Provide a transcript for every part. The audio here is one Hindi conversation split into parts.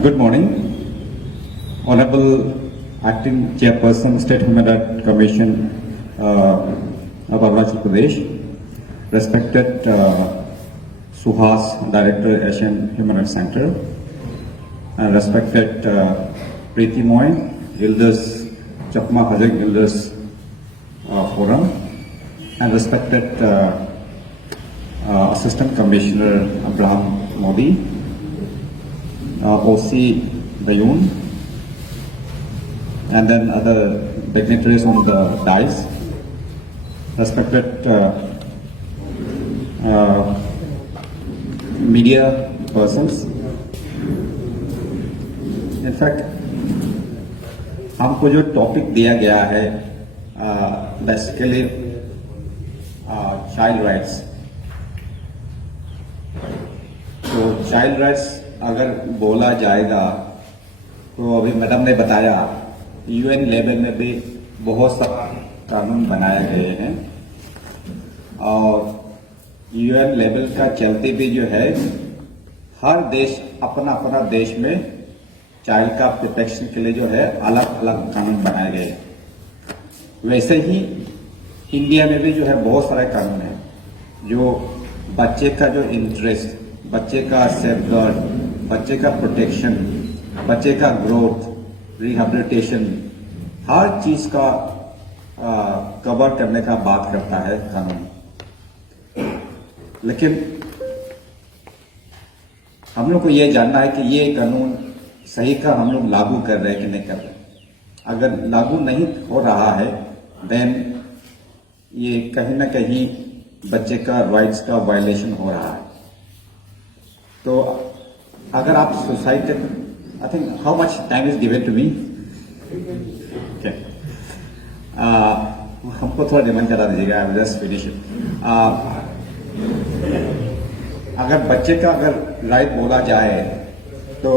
Good morning, Honorable Acting Chairperson, State Human Rights Commission of Arunachal Pradesh, respected Suhas, Director, Asian Human Rights Center, and respected Preeti Moy, Elders, Chakma Hajek Elders Forum, and respected Assistant Commissioner Abraham Modi, OC Bayun, and then other dignitaries on the dais, respected media persons. In fact, हमको जो टॉपिक दिया गया है बेसिकली चाइल्ड राइट्स, तो चाइल्ड राइट्स अगर बोला जाएगा तो अभी मैडम ने बताया यूएन लेवल में भी बहुत सारे कानून बनाए गए हैं और यूएन लेवल का चलते भी जो है हर देश अपना अपना देश में चाइल्ड का प्रोटेक्शन के लिए जो है अलग अलग कानून बनाए गए हैं। वैसे ही इंडिया में भी जो है बहुत सारे कानून हैं जो बच्चे का जो इंटरेस्ट, बच्चे का सेफगार्ड, बच्चे का प्रोटेक्शन, बच्चे का ग्रोथ, रिहेबिलिटेशन, हर चीज का कवर करने का बात करता है कानून। लेकिन हम लोग को यह जानना है कि ये कानून सही का हम लोग लागू कर रहे हैं कि नहीं कर रहे। अगर लागू नहीं हो रहा है देन ये कहीं ना कहीं बच्चे का राइट्स का वायलेशन हो रहा है। तो अगर आप society, I think how much time is given to me, हमको थोड़ा डिमांड करा दीजिएगा, जस्ट फिनिश इट। अगर बच्चे का अगर राइट बोला जाए तो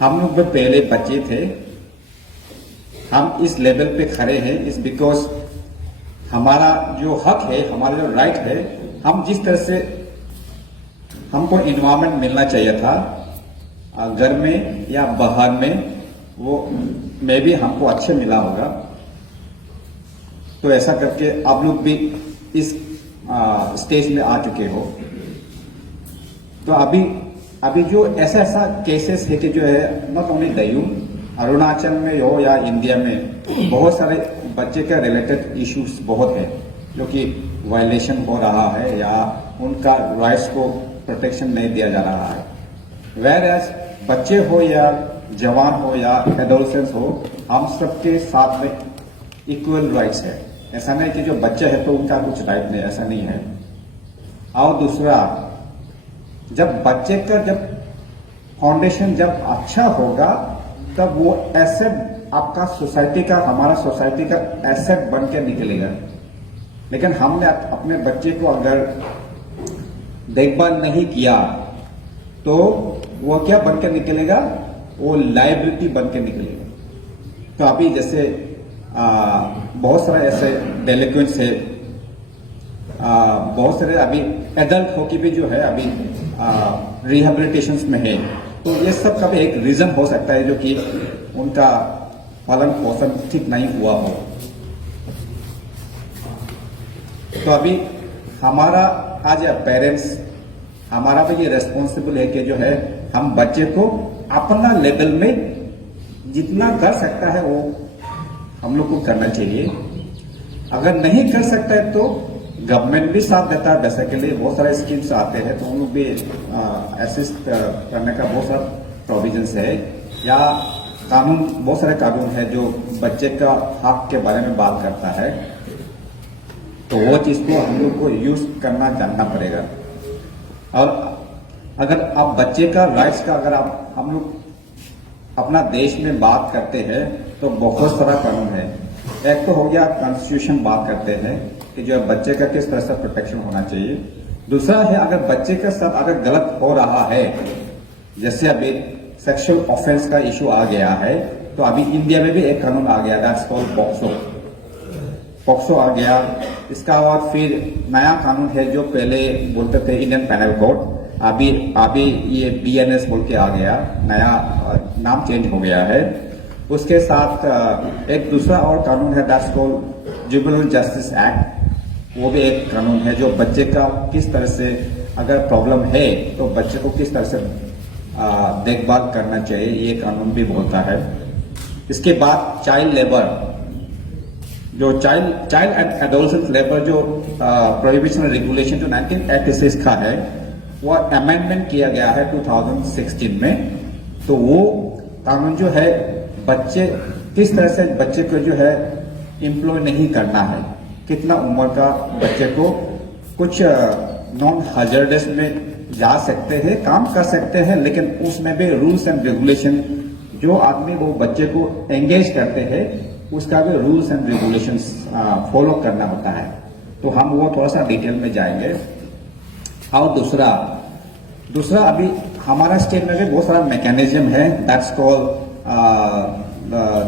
हम लोग जो पहले बच्चे थे, हम इस लेवल पे खड़े हैं इस बिकॉज हमारा जो हक है, हमारा जो राइट है, हम जिस तरह से हमको इन्वायरमेंट मिलना चाहिए था घर में या बाहर में, वो में भी हमको अच्छे मिला होगा। तो ऐसा करके आप लोग भी इस स्टेज में आ चुके हो। तो अभी जो ऐसा केसेस है कि जो है नॉट ओनली दयू, अरुणाचल में हो या इंडिया में बहुत सारे बच्चे का रिलेटेड इश्यूज बहुत है जो कि वायलेशन हो रहा है या उनका राइट्स को प्रोटेक्शन नहीं दिया जा रहा है। वेयर एज बच्चे हो या जवान हो या एडोलसेंस हो, हम सबके साथ में इक्वल राइट्स है। ऐसा नहीं कि जो बच्चे है तो उनका कुछ राइट नहीं, ऐसा नहीं है। और दूसरा, जब बच्चे का जब फाउंडेशन जब अच्छा होगा तब वो एसेट आपका सोसाइटी का, हमारा सोसाइटी का एसेट बन के निकलेगा। लेकिन हमने अपने बच्चे को अगर देखभाल नहीं किया तो वो क्या बन के निकलेगा, वो लायबिलिटी बन के निकलेगा। तो अभी जैसे बहुत सारे ऐसे डेलिक्वेंट्स है, बहुत सारे अभी एडल्ट होके भी जो है अभी रिहेबिलिटेशन में है। तो ये सब का भी एक रीजन हो सकता है जो कि उनका पालन पोषण ठीक नहीं हुआ हो। तो अभी हमारा आज पेरेंट्स, हमारा भी ये रेस्पॉन्सिबल है कि जो है हम बच्चे को अपना लेवल में जितना कर सकता है वो हम लोग को करना चाहिए। अगर नहीं कर सकता है तो गवर्नमेंट भी साथ देता है, बेसिकली बहुत सारे स्कीम्स आते हैं तो उन लोग भी असिस्ट करने का बहुत सारा प्रोविजंस है। या कानून, बहुत सारे कानून है जो बच्चे का हक के बारे में बात करता है, तो वो चीज को हम लोग को यूज करना जानना पड़ेगा। और अगर आप बच्चे का राइट्स का अगर आप हम लोग अपना देश में बात करते हैं तो बहुत सारा कानून है। एक तो हो गया कॉन्स्टिट्यूशन, बात करते हैं कि जो बच्चे का किस तरह से प्रोटेक्शन होना चाहिए। दूसरा है अगर बच्चे के साथ अगर गलत हो रहा है, जैसे अभी सेक्सुअल ऑफेंस का इशू आ गया है, तो अभी इंडिया में भी एक कानून आ गया, दैट्स कॉल्ड पॉक्सो आ गया। इसका बाद फिर नया कानून है जो पहले बोलते थे इंडियन पेनल कोड, अभी अभी ये BNS बोल के आ गया, नया नाम चेंज हो गया है। उसके साथ एक दूसरा और कानून है, that's called juvenile justice act. वो भी एक कानून है जो बच्चे का किस तरह से अगर प्रॉब्लम है तो बच्चे को किस तरह से देखभाल करना चाहिए, ये कानून भी बोलता है। इसके बाद चाइल्ड लेबर, जो चाइल्ड एंड एडोलसेंट लेबर जो प्रोहिबिशन रेगुलेशन जो 1986 का है, वो अमेंडमेंट किया गया है 2016 में। तो वो कानून जो है बच्चे किस तरह से बच्चे को जो है एम्प्लॉय नहीं करना है, कितना उम्र का बच्चे को कुछ नॉन हजार्डस में जा सकते हैं, काम कर सकते हैं, लेकिन उसमें भी रूल्स एंड रेगुलेशन, जो आदमी वो बच्चे को एंगेज करते हैं उसका भी रूल्स एंड रेगुलेशंस फॉलो करना होता है। तो हम वो थोड़ा सा डिटेल में जाएंगे। और दूसरा अभी हमारा स्टेट में भी बहुत सारा मैकेनिज्म है, that's called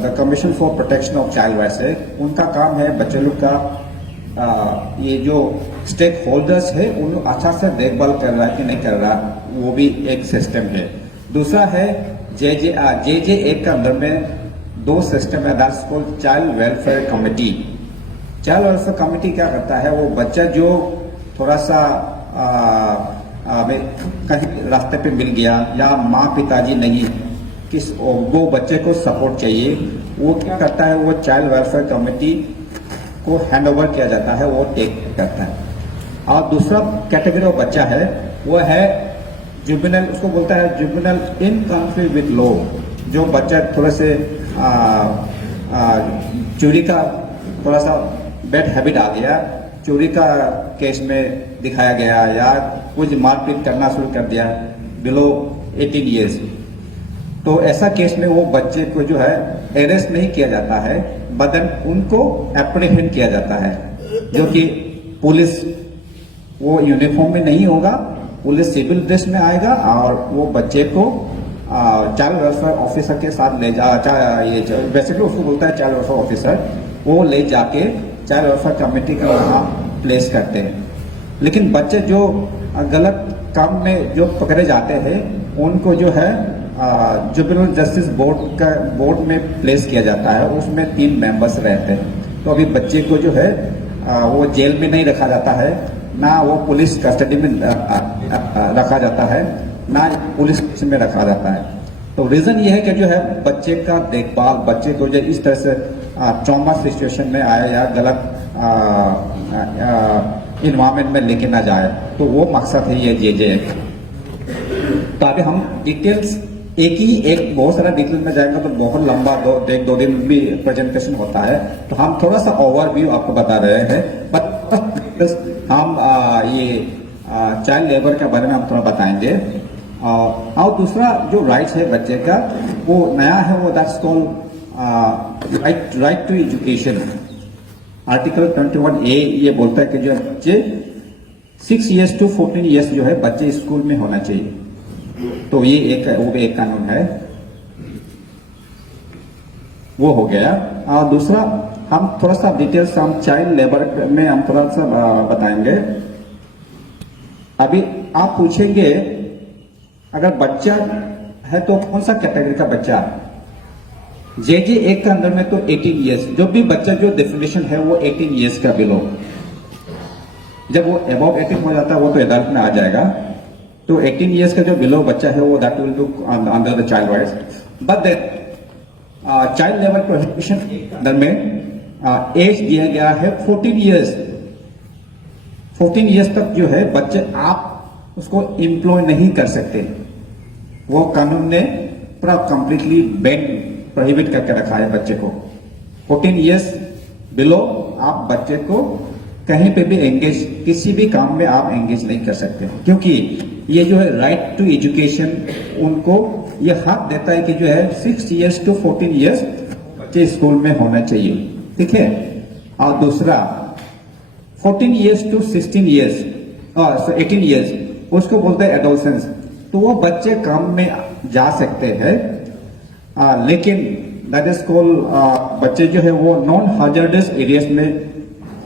the commission for protection of child rights है। उनका काम है बच्चे लोग का ये जो स्टेक होल्डर्स है उन लोग अच्छा से देखभाल कर रहा है कि नहीं कर रहा, वो भी एक सिस्टम है। दूसरा है जे एक्ट के अंदर में दो सिस्टम है, that's called child welfare committee. Child welfare committee क्या करता है, वो बच्चा जो थोड़ा सा कहीं रास्ते पे मिल गया या माँ पिताजी नहीं, वो बच्चे को सपोर्ट चाहिए, वो क्या करता है, वो चाइल्ड वेलफेयर कमेटी को हैंड ओवर किया जाता है, वो टेक करता है। और दूसरा कैटेगरी ऑफ बच्चा है वो है जुवेनाइल, उसको बोलता है juvenile in conflict with law. जो बच्चा थोड़ा से चोरी का थोड़ा सा बैड हैबिट आ गया, चोरी का केस में दिखाया गया या कुछ मारपीट करना शुरू कर दिया बिलो 18 ईयर्स, तो ऐसा केस में वो बच्चे को जो है अरेस्ट नहीं किया जाता है, बदन उनको एप्रीहेंड किया जाता है, जो कि पुलिस वो यूनिफॉर्म में नहीं होगा, पुलिस सिविल ड्रेस में आएगा और वो बच्चे को चाइल्ड वेलफेयर ऑफिसर के साथ ले जा, बेसिकली उसको बोलता है चाइल्ड वेलफेयर ऑफिसर, वो ले जाके चाइल्ड वेलफेयर कमेटी का वहाँ प्लेस करते हैं। लेकिन बच्चे जो गलत काम में जो पकड़े जाते हैं उनको जो है जुवेनाइल जस्टिस बोर्ड में प्लेस किया जाता है, उसमें 3 मेंबर्स रहते हैं। तो अभी बच्चे को जो है वो जेल में नहीं रखा जाता है, ना वो पुलिस कस्टडी में रखा जाता है, ना पुलिस स्टेशन में रखा जाता है। तो रीजन ये है कि जो है बच्चे का देखभाल, बच्चे को जो इस तरह से ट्रॉमा सिचुएशन में आए या गलत इन्वायरमेंट में लेके ना जाए, तो वो मकसद है ये जे तो अभी हम डिटेल्स एक बहुत सारा डिटेल में जाएंगे तो बहुत लंबा 2 दिन भी प्रेजेंटेशन होता है, तो हम थोड़ा सा ओवरव्यू आपको बता रहे हैं। बट हम ये चाइल्ड लेबर के बारे में हम थोड़ा बताएंगे। और दूसरा जो राइट्स है बच्चे का वो नया है, वो that's called right to education. Article 21A ये बोलता है कि जो बच्चे 6 ईयर्स टू 14 ईयर्स जो है बच्चे स्कूल में होना चाहिए। तो ये वो भी एक कानून है, वो हो गया। और दूसरा हम थोड़ा सा डिटेल्स हम चाइल्ड लेबर में हम थोड़ा सा बताएंगे। अभी आप पूछेंगे अगर बच्चा है तो कौन सा कैटेगरी का बच्चा, जे एक्ट के अंदर में तो 18 ईयर्स, जो भी बच्चा जो डेफिनेशन है वो 18 ईयर्स का बिलो, जब वो अबव 18 हो जाता है वो तो एडल्ट में आ जाएगा। तो 18 ईयर्स का जो बिलो बच्चा है वो that will be under the child rights. But child labour prohibition के अंदर में एज दिया गया है 14 ईयर्स। 14 ईयर्स तक जो है बच्चे आप उसको एम्प्लॉय नहीं कर सकते, वो कानून ने पूरा कंप्लीटली बैन प्रोहिबिट करके रखा है बच्चे को। 14 ईयर्स बिलो आप बच्चे को कहीं पे भी एंगेज, किसी भी काम में आप एंगेज नहीं कर सकते, क्योंकि ये जो है राइट टू एजुकेशन उनको ये हक देता है कि जो है 6 ईयर्स टू 14 ईयर्स बच्चे स्कूल में होना चाहिए, ठीक है। और दूसरा 14 ईयर्स टू 16 ईयर्स और 18 ईयर्स उसको बोलते हैं एडोलसेंस। तो वो बच्चे काम में जा सकते हैं, लेकिन दैट इज कॉल्ड बच्चे जो है वो नॉन हाजर्डस एरियाज में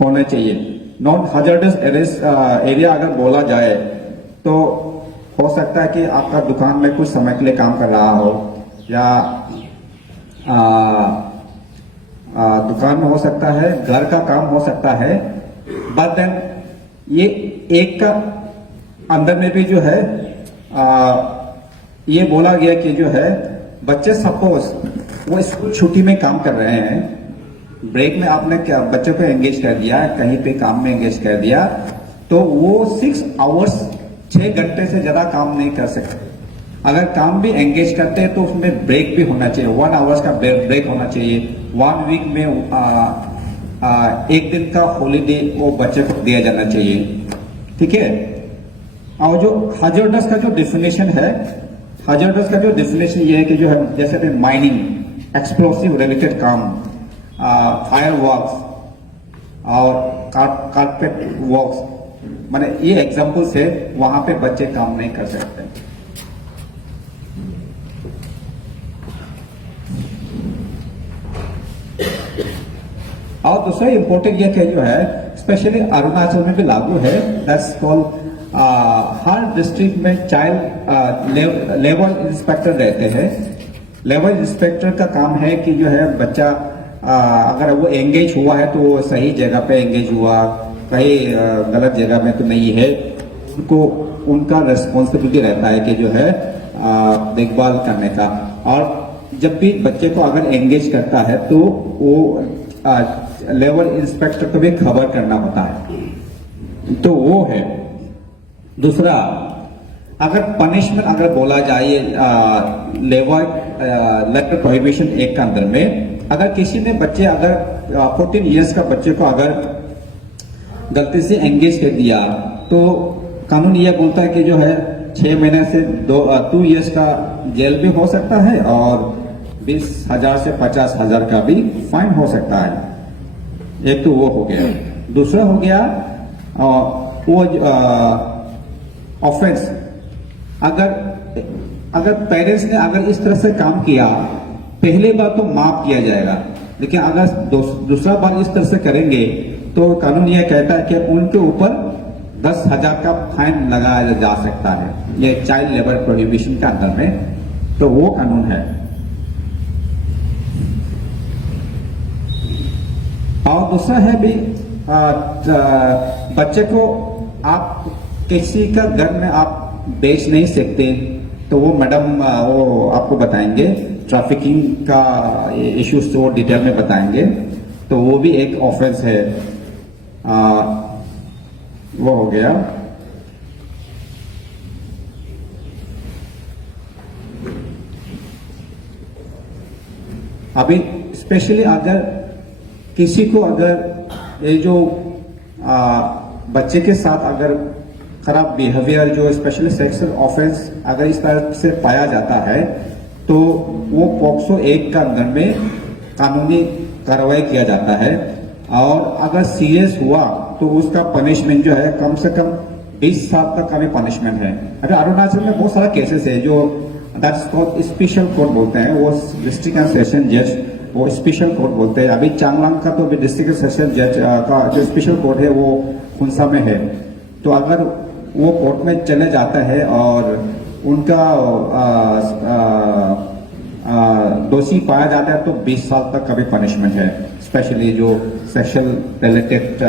होना चाहिए। नॉन हाजर्डस एरिया अगर बोला जाए तो हो सकता है कि आपका दुकान में कुछ समय के लिए काम कर रहा हो, या दुकान में हो सकता है, घर का काम हो सकता है, बट देन ये एक का अंदर में भी जो है ये बोला गया कि जो है बच्चे सपोज वो स्कूल छुट्टी में काम कर रहे हैं, ब्रेक में आपने क्या बच्चों को एंगेज कर दिया, कहीं पे काम में एंगेज कर दिया, तो वो 6 आवर्स 6 घंटे से ज्यादा काम नहीं कर सकते। अगर काम भी एंगेज करते हैं तो उसमें ब्रेक भी होना चाहिए, 1 आवर्स का ब्रेक होना चाहिए। 1 वीक में एक दिन का हॉलीडे वो बच्चे को दिया जाना चाहिए, ठीक है। और जो हजार्डस का जो डेफिनेशन है, हजार्डस का जो डेफिनेशन ये है कि जो है जैसे माइनिंग, एक्सप्लोसिव रिलेटेड काम, फायर वर्क्स और कारपेट वर्क्स, माने ये एग्जांपल्स है, वहां पे बच्चे काम नहीं कर सकते। और दूसरा इंपॉर्टेंट ये जो है स्पेशली अरुणाचल में भी लागू है, दैट्स कॉल्ड हर डिस्ट्रिक्ट में चाइल्ड लेवल इंस्पेक्टर रहते हैं। लेवल इंस्पेक्टर का काम है कि जो है बच्चा अगर वो एंगेज हुआ है तो वो सही जगह पे एंगेज हुआ, कहीं गलत जगह में तो नहीं है, उनको उनका रेस्पॉन्सिबिलिटी रहता है कि जो है देखभाल करने का। और जब भी बच्चे को अगर एंगेज करता है तो वो लेवल इंस्पेक्टर को भी खबर करना होता है, तो वो है। दूसरा, अगर पनिशमेंट अगर बोला जाए लेवल लेटर प्रोहिबिशन एक्ट के अंदर में, अगर किसी ने बच्चे अगर 14 इयर्स का बच्चे को अगर गलती से एंगेज कर दिया तो कानून यह बोलता है कि जो है 6 महीने से 2 इयर्स का जेल भी हो सकता है और 20,000 से 50,000 का भी फाइन हो सकता है। एक तो वो हो गया। दूसरा हो गया वो ऑफेंस, अगर पेरेंट्स ने अगर इस तरह से काम किया, पहले बार तो माफ किया जाएगा, लेकिन अगर दूसरा बार इस तरह से करेंगे तो कानून यह कहता है कि उनके ऊपर 10,000 का फाइन लगाया जा सकता है, ये चाइल्ड लेबर प्रोहिबिशन के अंदर में, तो वो कानून है। और दूसरा है भी बच्चे को आप किसी का घर में आप बेच नहीं सकते, तो वो मैडम वो आपको बताएंगे, ट्रैफिकिंग का इश्यूज तो डिटेल में बताएंगे, तो वो भी एक ऑफेंस है। वो हो गया। अभी स्पेशली अगर किसी को अगर ये जो बच्चे के साथ अगर खराब बिहेवियर, जो स्पेशली सेक्सुअल ऑफेंस अगर इस तरह से पाया जाता है तो वो पॉक्सो एक्ट का अंदर में कानूनी कार्रवाई किया जाता है। और अगर सीरियस हुआ तो उसका पनिशमेंट जो है कम से कम 20 साल तक का भी पनिशमेंट है। अगर अरुणाचल में बहुत सारा केसेस है जो दैट्स कॉल्ड स्पेशल कोर्ट बोलते हैं, वो डिस्ट्रिक्ट एंड सेशन जज वो स्पेशल कोर्ट बोलते हैं। अभी चांगलांग का तो अभी डिस्ट्रिक्ट सेशन जज का जो स्पेशल कोर्ट है वो खुंसा में है। तो अगर वो कोर्ट में चले जाता है और उनका दोषी पाया जाता है तो 20 साल तक का भी पनिशमेंट है, स्पेशली जो sexual related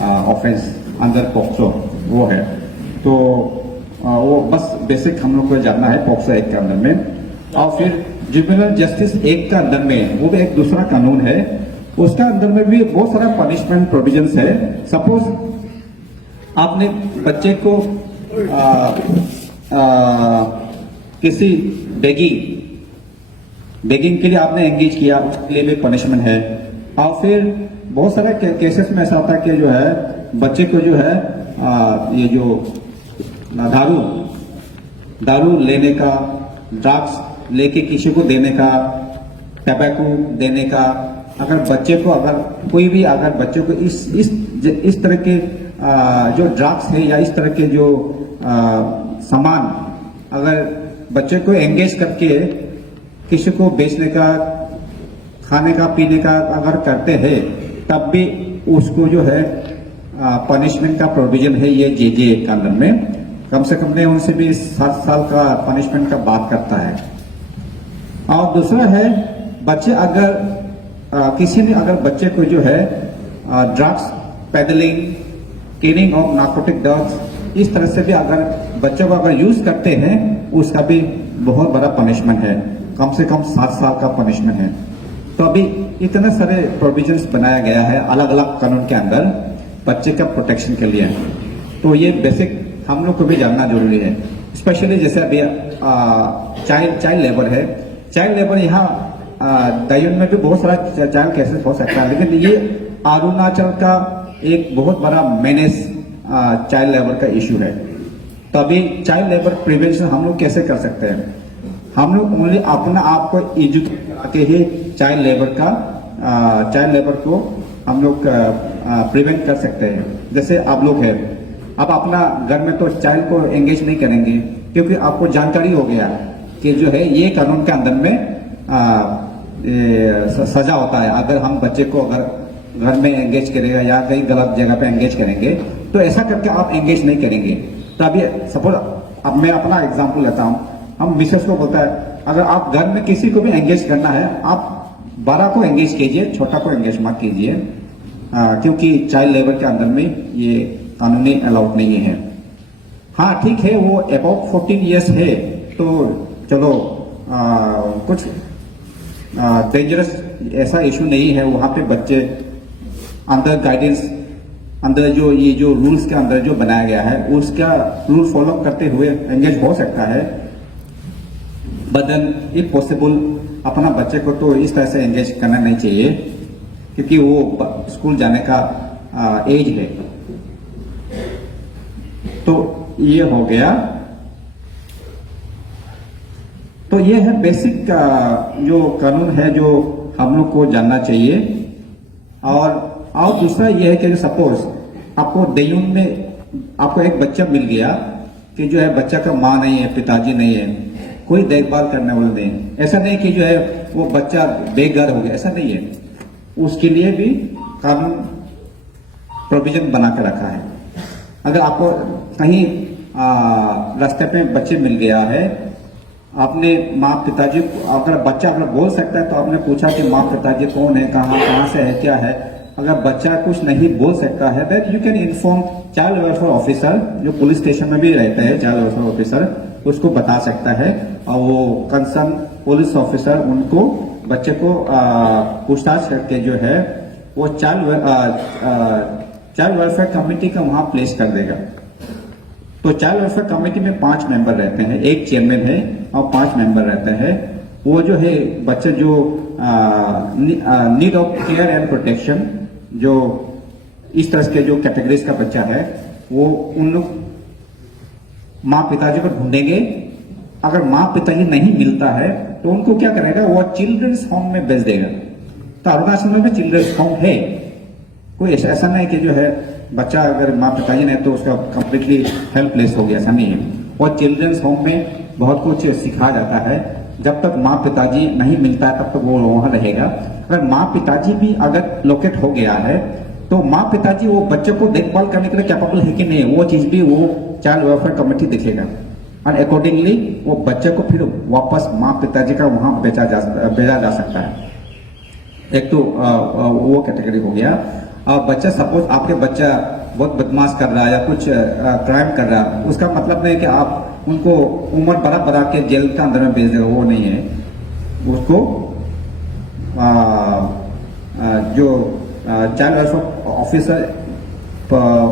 offence under POCSO वो है। तो वो बस बेसिक हम लोग को जानना है पॉक्सो एक्ट के अंदर में। और फिर जुवेनाइल जस्टिस एक्ट का अंदर में वो भी एक दूसरा कानून है, उसका अंदर में भी बहुत सारा पनिशमेंट प्रोविजंस है। सपोज आपने बच्चे को किसी बेगिंग के लिए आपने एंगेज किया, उसके लिए भी पनिशमेंट है। और फिर बहुत सारे केसेस में ऐसा होता है कि जो है बच्चे को जो है ये जो दारू लेने का, ड्रग्स लेके किसी को देने का, टबैको देने का, अगर बच्चे को अगर कोई भी अगर बच्चे को इस तरह के जो ड्रग्स है या इस तरह के जो सामान अगर बच्चे को एंगेज करके किसी को बेचने का, खाने का, पीने का अगर करते हैं, तब भी उसको जो है पनिशमेंट का प्रोविजन है ये जेजे के अंदर में। कम से कम नहीं उनसे भी 7 साल का पनिशमेंट का बात करता है। और दूसरा है बच्चे अगर किसी ने अगर बच्चे को जो है drugs pedalling Canning of narcotic drugs इस तरह से भी अगर बच्चों को अगर यूज करते हैं उसका भी बहुत बड़ा पनिशमेंट है, कम से कम 7 साल का पनिशमेंट है। तो अभी इतने सारे प्रोविजंस बनाया गया है अलग अलग कानून के अंदर बच्चे का प्रोटेक्शन के लिए। तो ये बेसिक हम लोग को भी जानना जरूरी है, स्पेशली जैसे अभी चाइल्ड लेबर है। चाइल्ड लेबर यहाँ दायून में भी बहुत सारा चाइल्ड केसेस हो सकता है, लेकिन ये अरुणाचल का एक बहुत बड़ा मेनेस चाइल्ड लेबर का इश्यू है। तो अभी चाइल्ड लेबर प्रिवेंशन हम लोग कैसे कर सकते हैं? हम लोग ओनली अपना आप को एजुकेट करके ही चाइल्ड लेबर को हम लोग प्रिवेंट कर सकते हैं। जैसे आप लोग हैं, आप अपना घर में तो चाइल्ड को एंगेज नहीं करेंगे क्योंकि आपको जानकारी हो गया कि जो है ये कानून के अंदर में सजा होता है अगर हम बच्चे को अगर घर में एंगेज करेगा या कहीं गलत जगह पे एंगेज करेंगे। तो ऐसा करके आप एंगेज नहीं करेंगे। तो अभी सपोज अब मैं अपना एग्जांपल लेता हूं, हम मिसेस को बोलता है अगर आप घर में किसी को भी एंगेज करना है आप बड़ा को एंगेज कीजिए, छोटा को एंगेज मत कीजिए, क्योंकि चाइल्ड लेबर के अंदर में ये कानूनी अलाउड नहीं है। हाँ ठीक है, वो अबाउट 14 ईयर्स है तो चलो कुछ डेंजरस ऐसा इशू नहीं है। वहां पे बच्चे अंडर गाइडेंस अंदर जो ये जो रूल्स के अंदर जो बनाया गया है उसका रूल फॉलो करते हुए एंगेज हो सकता है। बट देन इफ पॉसिबल अपना बच्चे को तो इस तरह से एंगेज करना नहीं चाहिए क्योंकि वो स्कूल जाने का एज है। तो ये हो गया। तो ये है बेसिक जो कानून है जो हम लोग को जानना चाहिए। और दूसरा ये है कि सपोज आपको देयून में आपको एक बच्चा मिल गया कि जो है बच्चा का माँ नहीं है, पिताजी नहीं है, कोई देखभाल करने वाला नहीं, ऐसा नहीं कि जो है वो बच्चा बेघर हो गया, ऐसा नहीं है। उसके लिए भी कानून प्रोविजन बना के रखा है। अगर आपको कहीं रास्ते पे बच्चे मिल गया है, आपने माँ पिताजी अगर बच्चा अगर बोल सकता है तो आपने पूछा कि माँ पिताजी कौन है, कहाँ से है, क्या है। अगर बच्चा कुछ नहीं बोल सकता है then you can inform child welfare officer, जो पुलिस स्टेशन में भी रहता है चाइल्ड वेलफेयर ऑफिसर, उसको बता सकता है और वो कंसर्न पुलिस ऑफिसर उनको बच्चे को पूछताछ करके जो है वो चाइल्ड वेलफेयर कमेटी का वहां प्लेस कर देगा। तो चाइल्ड वेलफेयर कमेटी में 5 मेंबर रहते हैं, एक चेयरमैन है और 5 मेंबर रहते हैं। वो जो है बच्चे जो need of care and protection, जो इस तरह के जो कैटेगरीज का बच्चा है वो उन लोग माँ पिताजी को ढूंढेंगे। अगर माँ पिताजी नहीं मिलता है तो उनको क्या करेगा, वो चिल्ड्रंस होम में भेज देगा। तो अरुणाचल में भी चिल्ड्रंस होम है, कोई ऐसा नहीं कि जो है बच्चा अगर माँ पिताजी नहीं तो उसका कंप्लीटली हेल्पलेस हो गया, ऐसा नहीं है। और चिल्ड्रंस होम में बहुत कुछ सिखाया जाता है। जब तक माँ पिताजी नहीं मिलता है तब तक वो वहां रहेगा। अगर माँ पिताजी भी अगर लोकेट हो गया है तो माँ पिताजी वो बच्चे को देखभाल करने के लिए कैपेबल है कि नहीं, वो चीज भी वो चाइल्ड वेलफेयर कमेटी देखेगा और अकॉर्डिंगली वो बच्चे को फिर वापस माँ पिताजी का वहां भेजा जा सकता है। एक तो वो कैटेगरी हो गया। बच्चा सपोज आपके बच्चा बहुत बदमाश कर रहा है या कुछ क्राइम कर रहा है, उसका मतलब नहीं कि आप उनको उम्र बढ़ा के जेल के अंदर में भेज देगा, वो नहीं है। उसको जो चाइल्ड वेलफेयर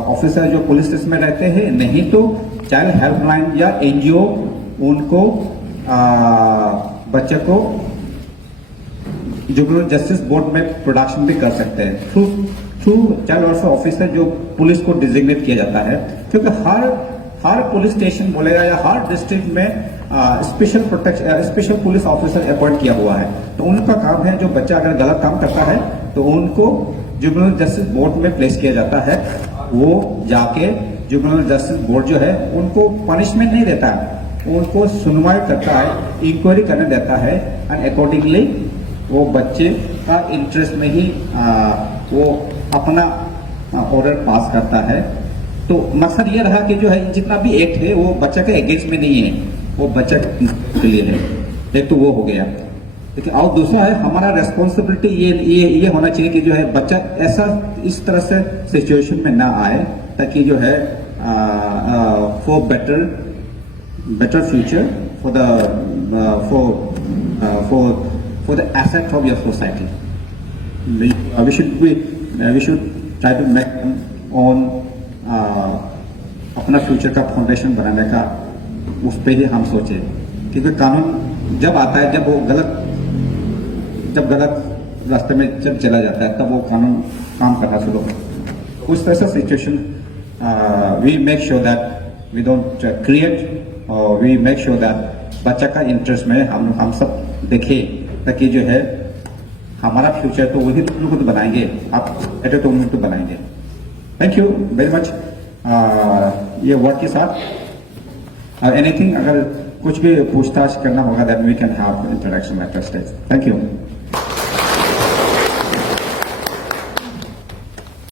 ऑफिसर जो पुलिस स्टेशन में रहते हैं, नहीं तो चाइल्ड हेल्पलाइन या एनजीओ उनको बच्चे को जुवेनाइल जस्टिस बोर्ड में प्रोडक्शन भी कर सकते हैं थ्रू चाइल्ड वेलफेयर ऑफिसर जो पुलिस को डिजिग्नेट किया जाता है। क्योंकि हर पुलिस स्टेशन बोलेगा या हर डिस्ट्रिक्ट में स्पेशल पुलिस ऑफिसर अपॉइंट किया हुआ है। तो उनका काम है जो बच्चा अगर गलत काम करता है तो उनको जुवेनाइल जस्टिस बोर्ड में प्लेस किया जाता है। वो जाके जुवेनाइल जस्टिस बोर्ड जो है उनको पनिशमेंट नहीं देता है, उनको सुनवाई करता है, इंक्वायरी करने देता है एंड अकॉर्डिंगली वो बच्चे का इंटरेस्ट में ही वो अपना ऑर्डर पास करता है। तो मकसद ये रहा कि जो है जितना भी एक्ट है वो बच्चा के अगेंस्ट में नहीं है, वो बच्चा के लिए है। एक तो वो हो गया, लेकिन और दूसरा है हमारा रेस्पॉन्सिबिलिटी ये होना चाहिए कि जो है बच्चा ऐसा इस तरह से सिचुएशन में ना आए ताकि जो है for better future for the asset of your society we should try to make on अपना फ्यूचर का फाउंडेशन बनाने का उस पर ही हम सोचे, क्योंकि कानून जब आता है, जब गलत रास्ते में जब चला जाता है तब वो कानून काम करना शुरू होता है। उस तरह से situation we make sure that we don't create और वी मेक श्योर दैट बच्चा का इंटरेस्ट में हम सब देखें, ताकि जो है हमारा फ्यूचर तो वही तुम लोग बनाएंगे, आप बेटर तुम लोग तो बनाएंगे। Thank you very much. ये वर्ड के साथ एनीथिंग अगर कुछ भी पूछताछ करना होगा that we can have interaction at that stage. Thank you.